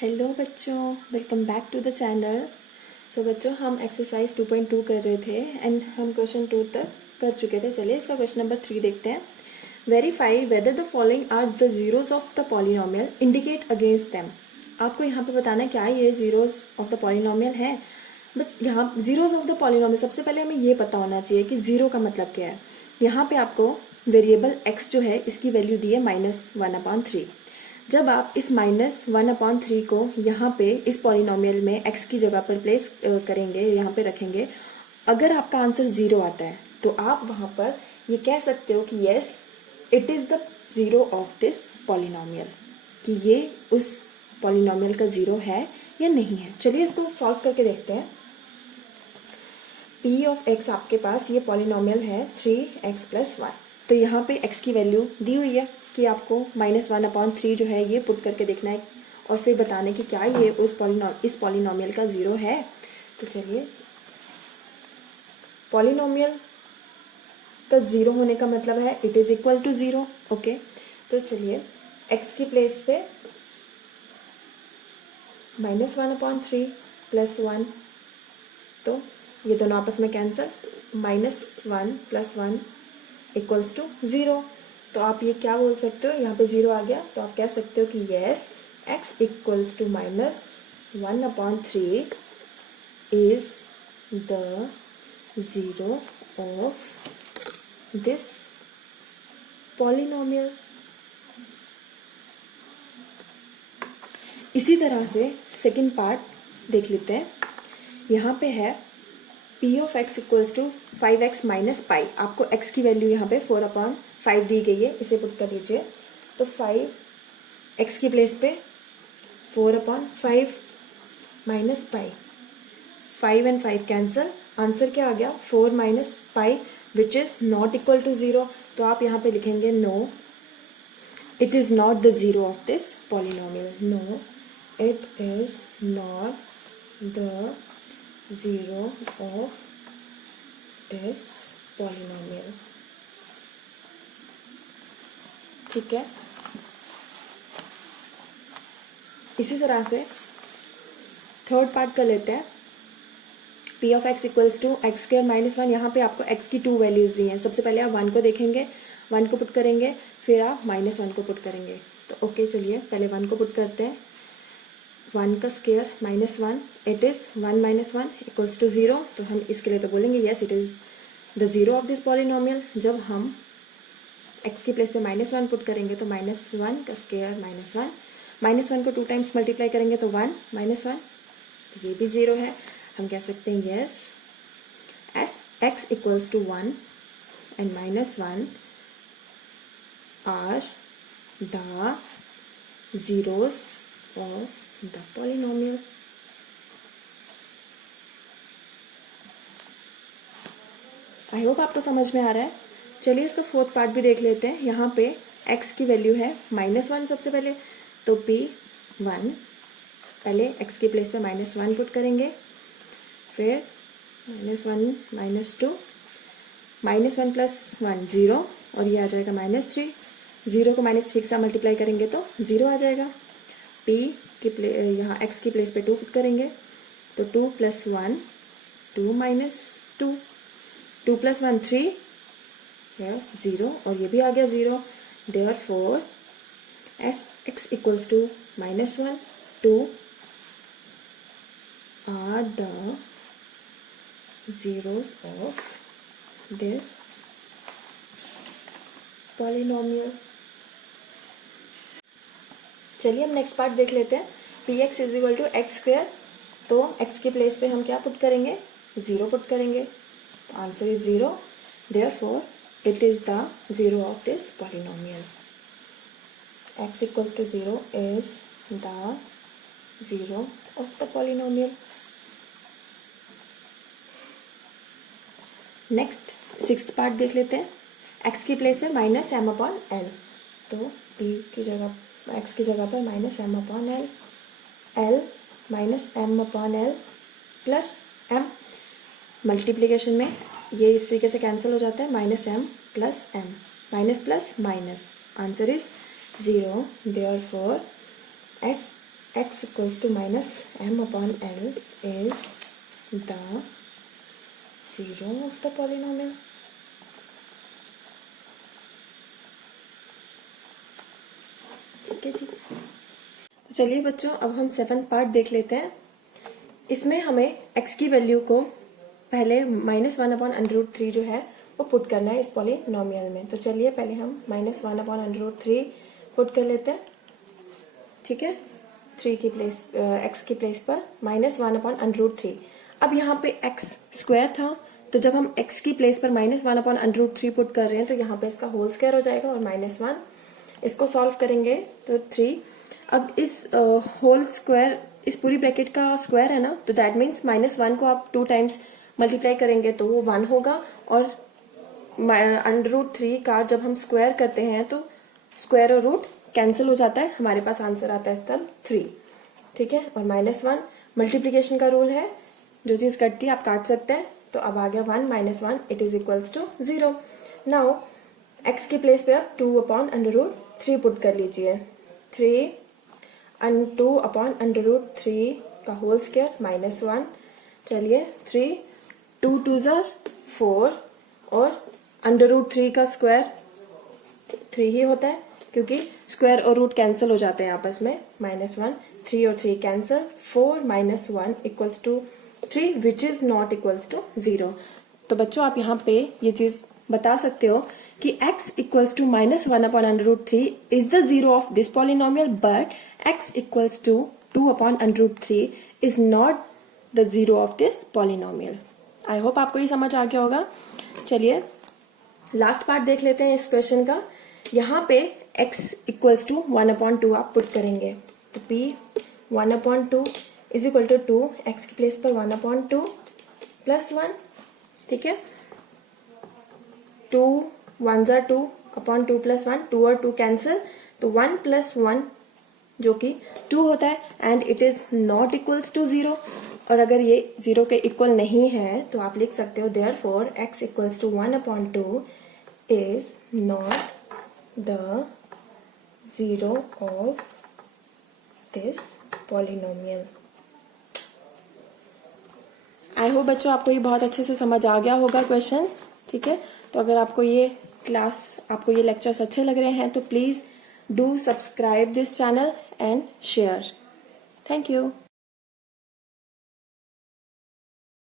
Hello बच्चों, welcome back to the channel. So बच्चों, हम एक्सरसाइज 2.2 कर रहे थे एंड हम क्वेश्चन 2 तक कर चुके थे। चलिए इसका क्वेश्चन नंबर 3 देखते हैं। Verify whether the following are the zeros of the polynomial, indicate against them. आपको यहाँ पे बताना है क्या ये जीरोज ऑफ द पॉलिनोमियल है। बस यहाँ जीरोज ऑफ द पॉलिनोमियल, सबसे पहले हमें ये पता होना चाहिए कि जीरो का मतलब क्या है। यहाँ पे आपको वेरिएबल एक्स जो है इसकी वैल्यू दी है -1/3। जब आप इस -1/3 को यहाँ पे इस पॉलिनोमियल में x की जगह पर प्लेस करेंगे, यहाँ पे रखेंगे, अगर आपका आंसर 0 आता है तो आप वहां पर ये कह सकते हो कि yes it is the zero of this polynomial, कि ये उस पॉलिनोमियल का जीरो है या नहीं है। चलिए इसको सॉल्व करके देखते हैं। p ऑफ x आपके पास ये पॉलिनोमियल है 3x + 1। तो यहाँ पे x की वैल्यू दी हुई है कि आपको -1/3 जो है ये पुट करके देखना है और फिर बताने कि क्या ये इस पॉलिनोमियल का जीरो है। तो चलिए, पॉलिनोमियल का जीरो होने का मतलब है it is equal to 0। Okay, तो चलिए x की प्लेस पे -1/3 + 1, तो ये दोनों आपस में कैंसिल, -1 + 1 = 0। तो आप ये क्या बोल सकते हो, यहाँ पे 0 आ गया तो आप कह सकते हो कि yes x = -1/3 is the zero of this polynomial. इसी तरह से सेकंड पार्ट देख लेते हैं। यहाँ पे है p ऑफ x = 5x - पाई। आपको x की वैल्यू यहाँ पे 4/5 दी गई है, इसे पुट कर लीजिए। तो 5 x की प्लेस पे 4/5 - पाई, 5 and 5 कैंसिल, आंसर क्या आ गया 4 - pi which is not equal to 0। तो आप यहाँ पे लिखेंगे no it is not the zero of this polynomial. No it is not the zero of this polynomial. ठीक है, इसी तरह से थर्ड पार्ट कर लेते हैं। p of x = x² - 1। यहाँ पे आपको x की 2 वैल्यूज दी हैं। सबसे पहले आप 1 को देखेंगे, 1 को पुट करेंगे, फिर आप -1 को पुट करेंगे। तो ओके, चलिए पहले 1 को पुट करते हैं। 1 का स्क्वायर -1, इट इज 1 - 1 = 0। तो हम इसके लिए तो बोलेंगे yes it is the zero of this polynomial. जब हम x की प्लेस पे -1 पुट करेंगे तो -1 का स्क्वायर -1, -1 को 2 टाइम्स मल्टीप्लाई करेंगे तो 1 - 1, तो ये भी 0 है। हम कह सकते हैं yes as x = 1 and -1 are the zeros of the polynomial। I hope आपको समझ में आ रहा है। चलिए इसका फोर्थ पार्ट भी देख लेते हैं। यहाँ पे x की वैल्यू है -1 सबसे पहले, तो p1 पहले x की प्लेस पे -1 पुट करेंगे, फिर -1 -2, -1 + 1 0 और ये आ जाएगा -3। 0 को -3 के साथ मल्टीप्लाई करेंगे तो 0 आ जाएगा। p की यहाँ x की प्लेस पे 2 पुट करेंगे तो 2 + 1 2 - 2, 2 + 1 3, 0 और ये भी आ गया 0। Therefore x = -1 2 are the zeros of this polynomial। चलिए हम नेक्स्ट पार्ट देख लेते हैं। px = x²। तो x की प्लेस पे हम क्या पुट करेंगे, 0 पुट करेंगे, तो answer is 0। Therefore it is the zero of this polynomial। x = 0 is the zero of the polynomial। Next sixth part देख लेते हैं। x की प्लेस पे -m/l, तो p की जगह x की जगह पर -m/l, l -m/l plus m, multiplication में ये इस तरीके से कैंसिल हो जाता है, -m + m, minus plus minus, answer is 0। Therefore s x equals to minus m upon l is the zero of the polynomial. ठीक है जी। तो चलिए बच्चों, अब हम 7th पार्ट देख लेते हैं। इसमें हमें x की वैल्यू को पहले -1/√3 जो है वो पुट करना है इस पॉलिनोमियल में। तो चलिए पहले हम -1/√3 पुट कर लेते हैं। ठीक है, 3 की प्लेस x की प्लेस पर -1/√3। अब यहाँ पे x स्क्वायर था, तो जब हम x की प्लेस पर -1/√3 पुट कर रहे हैं तो यहाँ पे इसका होल स्क्वायर हो जाएगा और -1। इसको सॉल्व करेंगे तो 3। अब इस होल स्क्वायर, इस पूरी ब्रैकेट का स्क्वायर है ना, तो दैट मीन्स -1 को आप 2 टाइम्स मल्टीप्लाई करेंगे तो वो 1 होगा, और √3 का जब हम स्क्वायर करते हैं तो स्क्वायर और रूट कैंसिल हो जाता है, हमारे पास आंसर आता है तब 3। ठीक है, और -1 मल्टीप्लीकेशन का रूल है, जो चीज कटती है आप काट सकते हैं। तो अब आ गया 1 - 1 it is equals to 0। Now x की प्लेस पे आप 2/√3 पुट कर लीजिए। 3 and 2/√3 का होल स्क्वायर -1। चलिए 3 2 2 4 और √3 का स्क्वायर 3 ही होता है, क्योंकि स्क्वायर और रूट कैंसिल हो जाते हैं आपस में। -1 3 और 3 cancel, 4 - 1 equals to 3 which is not equals to 0। तो बच्चों आप यहाँ पे ये चीज बता सकते हो कि x equals to -1/√3 is the zero of this polynomial, but x equals to 2/√3 is not the zero of this polynomial. I hope आपको ये समझ आ गया होगा। चलिए लास्ट पार्ट देख लेते हैं इस क्वेश्चन का। यहाँ पे x इक्वल्स टू 1/2 आप पुट करेंगे, तो p 1/2 is equal to 2, x की प्लेस पर 1/2 प्लस 1। ठीक है, 2 1 ज़ा 2/2 प्लस 1, 2 और 2 कैंसिल, तो 1 + 1 जो कि 2 होता है, and it is not equals to 0। और अगर ये 0 के इक्वल नहीं है तो आप लिख सकते हो therefore x equals to 1/2 is not the zero of this polynomial. I hope बच्चों आपको ये बहुत अच्छे से समझ आ गया होगा क्वेश्चन। ठीक है, तो अगर आपको ये ये लेक्चर्स अच्छे लग रहे हैं तो please do subscribe this channel and share. Thank you.